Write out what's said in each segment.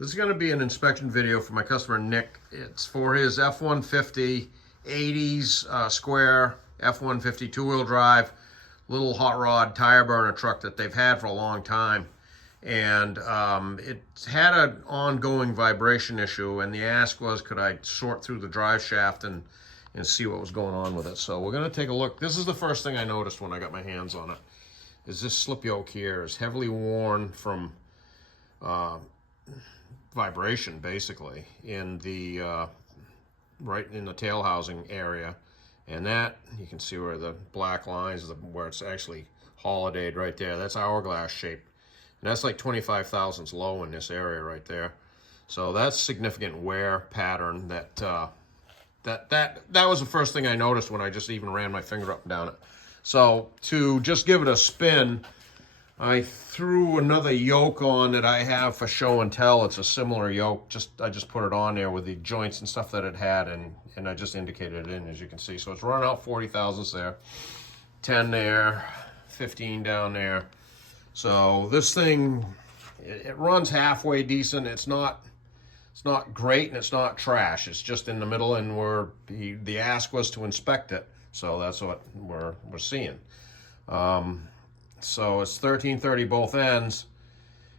This is going to be an inspection video for my customer Nick. It's for his F150 80s square F150 two-wheel drive little hot rod tire burner truck that they've had for a long time. And it had an ongoing vibration issue, and the ask was, could I sort through the drive shaft and see what was going on with it. So we're going to take a look. This is the first thing I noticed when I got my hands on it, is this slip yoke here is heavily worn from vibration, basically, in the right in the tail housing area. And that, you can see where the black lines, where it's actually holidayed right there, that's hourglass shaped. And that's like 25 thousandths low in this area right there. So that's significant wear pattern. That was the first thing I noticed when I just even ran my finger up and down it. So to just give it a spin, I threw another yoke on that I have for show and tell. It's a similar yoke. I just put it on there with the joints and stuff that it had, and I just indicated it in, as you can see. So it's running out 40 thousandths there, 10 there, 15 down there. So this thing, it runs halfway decent. It's not great and it's not trash. It's just in the middle, and the ask was to inspect it. So that's what we're seeing. So it's 1330 both ends,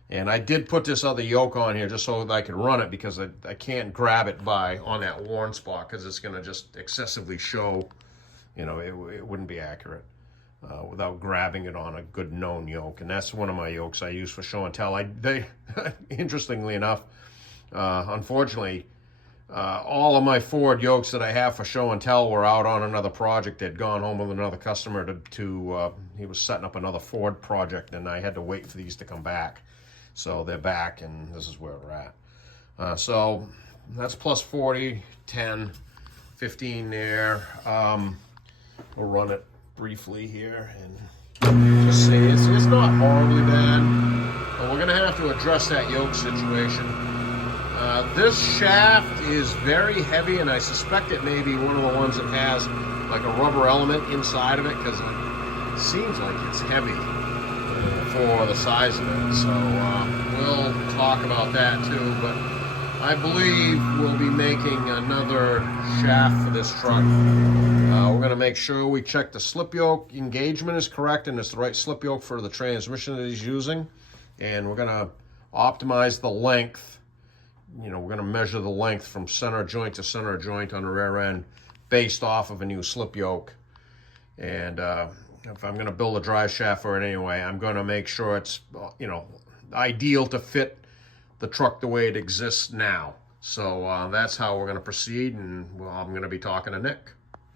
and I did put this other yoke on here just so that I could run it, because I can't grab it on that worn spot, because it's going to just excessively show, you know, it wouldn't be accurate without grabbing it on a good known yoke. And that's one of my yokes I use for show and tell. Interestingly enough, unfortunately, all of my Ford yokes that I have for show and tell were out on another project. They'd gone home with another customer he was setting up another Ford project, and I had to wait for these to come back. So they're back, and this is where we're at. So that's plus 40, 10, 15 there. We'll run it briefly here and just see. It's not horribly bad, but we're gonna have to address that yoke situation. This shaft is very heavy, and I suspect it may be one of the ones that has like a rubber element inside of it, because it seems like it's heavy for the size of it. So we'll talk about that too, but I believe we'll be making another shaft for this truck. We're going to make sure we check the slip yoke engagement is correct, and it's the right slip yoke for the transmission that he's using. And we're going to optimize the length. You know, we're going to measure the length from center joint to center joint on the rear end based off of a new slip yoke. And if I'm going to build a drive shaft for it anyway, I'm going to make sure it's, you know, ideal to fit the truck the way it exists now. So that's how we're going to proceed, and well, I'm going to be talking to Nick.